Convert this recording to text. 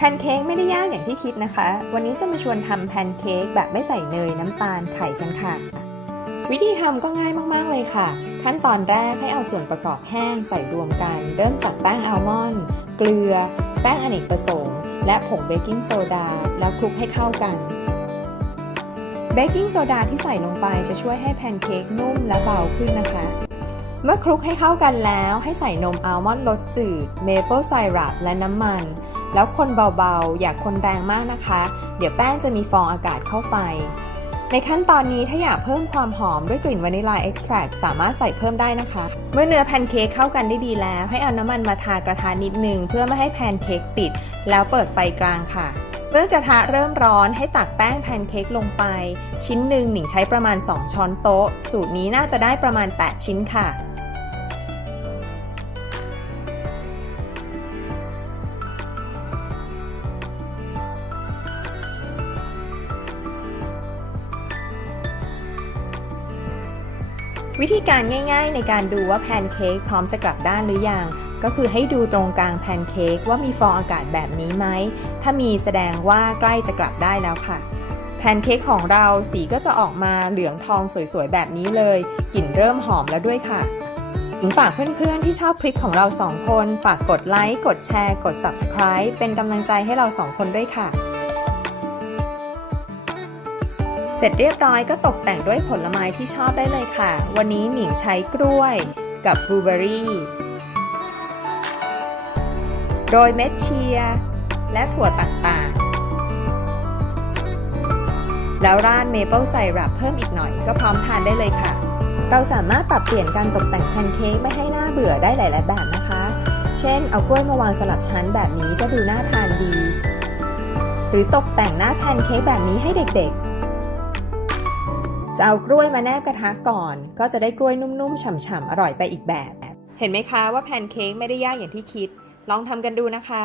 แพนเค้กไม่ได้ยากอย่างที่คิดนะคะ วันนี้จะมาชวนทำแพนเค้กแบบไม่ใส่เนยน้ำตาลไข่กันค่ะ วิธีทำก็ง่ายมากๆเลยค่ะ ขั้นตอนแรกให้เอาส่วนประกอบแห้งใส่รวมกัน เริ่มจากแป้งอัลมอนด์เกลือ แป้งอเนกประสงค์ และผงเบกกิ้งโซดา แล้วคลุกให้เข้ากันเบกกิ้งโซดาที่ใส่ลงไปจะช่วยให้แพนเค้กนุ่มและเบาขึ้นนะคะ เมื่อคลุกให้เข้ากันแล้วให้ใส่นมอัลมอนด์รสจืด เมเปิลไซรัปและน้ำมัน แล้วคนเบาๆ อย่าคนแรงมากนะคะ เดี๋ยวแป้งจะมีฟองอากาศเข้าไป ในขั้นตอนนี้ถ้าอยากเพิ่มความหอมด้วยกลิ่นวานิลาเอ็กซ์แทรสามารถใส่เพิ่มได้นะคะ เมื่อเนื้อแพนเค้กเข้ากันได้ดีแล้ว ให้เอาน้ำมันมาทากระทะนิดนึงเพื่อไม่ให้แพนเค้กติด แล้วเปิดไฟกลางค่ะเมื่อกระทะเริ่มร้อนให้ตักแป้งแพนเค้กลงไป ชิ้นหนึ่งหนิงใช้ประมาณ 2 ช้อนโต๊ะ สูตรนี้น่าจะได้ประมาณ 8 ชิ้นค่ะ วิธีการง่ายๆ ในการดูว่าแพนเค้กพร้อมจะกลับด้านหรือยังก็คือให้ดูตรงกลางแพนเค้กว่ามีฟองอากาศแบบนี้ไหม ถ้ามีแสดงว่าใกล้จะกลับได้แล้วค่ะ แพนเค้กของเราสีก็จะออกมาเหลืองทองสวยๆ แบบนี้เลย กลิ่นเริ่มหอมแล้วด้วยค่ะถึงฝากเพื่อนๆ ที่ชอบคลิปของเราสองคน ฝากกดไลค์ กดแชร์ กด Subscribe เป็นกำลังใจให้เราสองคนด้วยค่ะ เสร็จเรียบร้อยก็ตกแต่งด้วยผลไม้ที่ชอบได้เลยค่ะ วันนี้หนิงใช้กล้วยกับบลูเบอรี่โรยเม็ดเชีย และถั่วต่างๆ แล้วราดเมเปิลไซรัปเพิ่มอีกหน่อยก็พร้อมทานได้เลยค่ะ เราสามารถปรับเปลี่ยนการตกแต่งแพนเค้กไม่ให้หน่าเบื่อได้หลาย ๆ แบบนะคะ เช่น เอากล้วยมาวางสลับชั้นแบบนี้ก็ดูน่าทานดี หรือตกแต่งหน้าแพนเค้กแบบนี้ให้เด็ก ๆ จะเอากล้วยมาแนบกระทะก่อน ก็จะได้กล้วยนุ่มๆ ฉ่ำๆ อร่อยไปอีกแบบ เห็นไหมคะว่าแพนเค้กไม่ได้ยากอย่างที่คิด ลองทำกันดูนะคะ